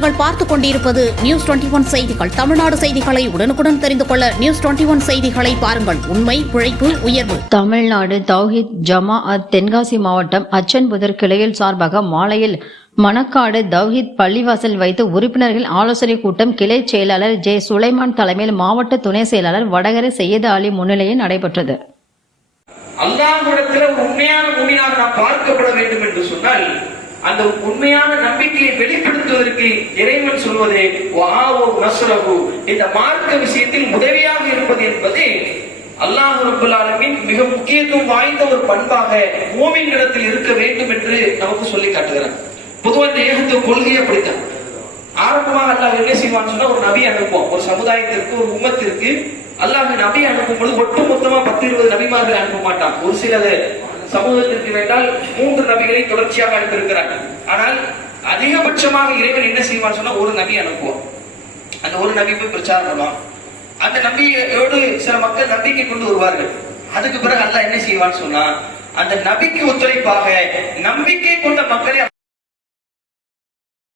நீங்கள் பார்த்துக் கொண்டிருப்பது நியூஸ் 21 செய்திகள். தமிழ்நாடு செய்திகளை உடனுக்குடன் தெரிந்து கொள்ள நியூஸ் 21 செய்திகளை பாருங்கள். உண்மை, உழைப்பு, உயர்வு. தமிழ்நாடு தௌஹீத் ஜமாஅத் தென்காசி மாவட்டம் அச்சன்புதூர் கிளையில் சார்பாக மாலையில் மணக்காடு தௌஹீத் பள்ளிவாசல் வைத்து உறுப்பினர்கள் ஆலோசனை கூட்டம் கிளை செயலாளர் ஜே சுலைமான் தலைமையில் மாவட்ட துணை செயலாளர் வடகரை செய்யது அலி முன்னிலையில் நடைபெற்றது. அல்லாஹ்விடத்தில் ஒரு உண்மையான மூமினாக நாம் பார்க்கப்பட வேண்டும் என்று சொன்னால் அந்த உண்மையான நம்பிக்கையை வெளிப்படுத்துவதற்கு இறைவன் சொல்வதே வாவோ நஸ்ரஹு, இந்த மார்க்க விஷயத்தில் உதவியாக இருப்பது என்பது அல்லாஹ் ரப்பல் ஆலமீன் மிக முக்கியத்துவம் வாய்ந்த ஒரு பண்பாக மூமின்களிடத்தில் இருக்க வேண்டும் என்று நமக்கு சொல்லி காட்டுகிறார். பொதுவாக இந்த ஏகத்துவ கொள்கையை அப்படித்தான். ஆரம்பமாக அல்லாஹ் என்ன செய்வான்னு சொன்னா ஒரு நபி அனுப்புவோம், ஒரு சமுதாயத்திற்கு, ஒரு உம்மத்திற்கு அல்லாஹ் நபி அனுப்பும் பொழுது ஒட்டு மொத்தமா 10-20 நபிமார்கள் அனுப்ப மாட்டான். ஒரு சில சமூகத்திற்கு வேண்டால் 3 நபிகளை தொடர்ச்சியாக அனுப்பியிருக்கிறார். ஆனால் அதிகபட்சமாக இறைவன் என்ன செய்வான் சொன்னா ஒரு நபி அனுப்புவான். அந்த ஒரு நபி போய் பிரச்சாரம் பண்ணுவான். அந்த நபியோடு சில மக்கள் நம்பிக்கை கொண்டு வருவார்கள். அதுக்கு பிறகு அல்லாஹ் என்ன செய்வான்னு சொன்னா அந்த நபிக்கு ஒத்துழைப்பாக நம்பிக்கை கொண்ட மக்களை